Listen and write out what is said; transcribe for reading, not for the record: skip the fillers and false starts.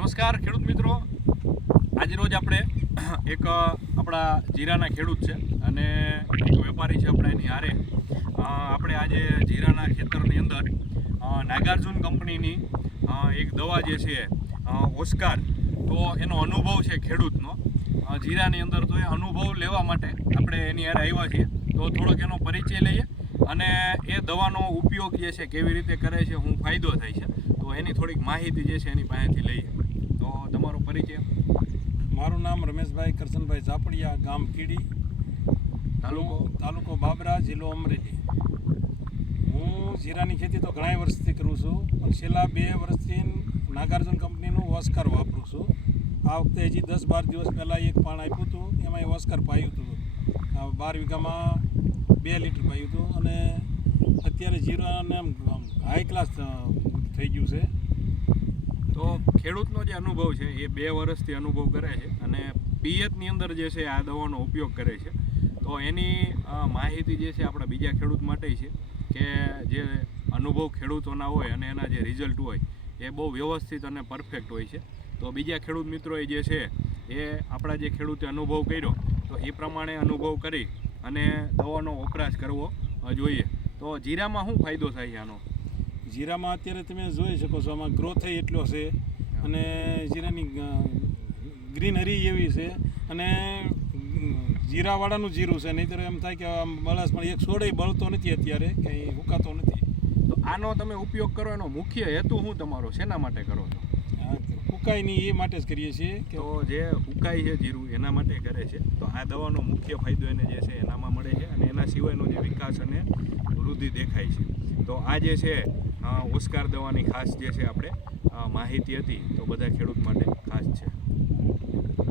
નમસ્કાર ખેડૂત મિત્રો, આજે રોજ આપણે એક આપણા જીરાના ખેડૂત છે અને એક વેપારી છે આપણા એની હારે આપણે આજે જીરાના ખેતરની અંદર નાગાર્જુન કંપનીની એક દવા જે છે ઓસ્કાર, તો એનો અનુભવ છે ખેડૂતનો જીરાની અંદર, તો એ અનુભવ લેવા માટે આપણે એની હારે આવ્યા છીએ. તો થોડોક એનો પરિચય લઈએ અને એ દવાનો ઉપયોગ જે છે કેવી રીતે કરે છે, શું ફાયદો થાય છે, તો એની થોડીક માહિતી જે છે એની પાસેથી લઈએ. તો તમારો પરિચય? મારું નામ રમેશભાઈ કરશનભાઈ ઝાપડિયા, ગામ કીડી, તાલુકો બાબરા, જિલ્લો અમરેલી. હું જીરાની ખેતી તો ઘણા વર્ષથી કરું છું, પણ છેલ્લા 2 વર્ષથી નાગાર્જુન કંપનીનું ઓસ્કાર વાપરું છું. આ વખતે હજી 10-12 દિવસ પહેલાં એક પાણ આપ્યું હતું, એમાં ઓસ્કાર પાયું હતું. 12 વીઘામાં 2 લીટર પાયું હતું અને અત્યારે જીરાને હાઈ ક્લાસ થઈ ગયું છે. તો ખેડૂતનો જે અનુભવ છે એ 2 વર્ષથી અનુભવ કરે છે અને પિયતની અંદર જે છે આ દવાનો ઉપયોગ કરે છે. તો એની માહિતી જે છે આપણા બીજા ખેડૂત માટે છે કે જે અનુભવ ખેડૂતોના હોય અને એના જે રિઝલ્ટ હોય એ બહુ વ્યવસ્થિત અને પરફેક્ટ હોય છે. તો બીજા ખેડૂત મિત્રોએ જે છે એ આપણા જે ખેડૂતે અનુભવ કર્યો તો એ પ્રમાણે અનુભવ કરી અને દવાનો વપરાશ કરવો જોઈએ. તો જીરામાં શું ફાયદો થાય છે આનો? જીરામાં અત્યારે તમે જોઈ શકો છો, આમાં ગ્રોથ એટલો છે અને જીરાની ગ્રીનરી એવી છે અને જીરાવાળાનું જીરું છે. નહીંતર એમ થાય કે આમ બળસ, પણ એક છોડે બળતો નથી, અત્યારે કંઈ હુકાતો નથી. તો આનો તમે ઉપયોગ કરો એનો મુખ્ય હેતુ શું તમારો, શેના માટે કરો છો? હુકાય નહીં એ માટે જ કરીએ છીએ. તો જે હુકાય છે જીરું એના માટે કરે છે. તો આ દવાનો મુખ્ય ફાયદો એને જે છે એનામાં મળે છે અને એના સિવાયનો જે વિકાસ અને વૃદ્ધિ દેખાય છે. તો આ જે છે ઓસ્કાર દવાની ખાસ જે છે આપણે માહિતી હતી, તો બધા ખેડૂત માટે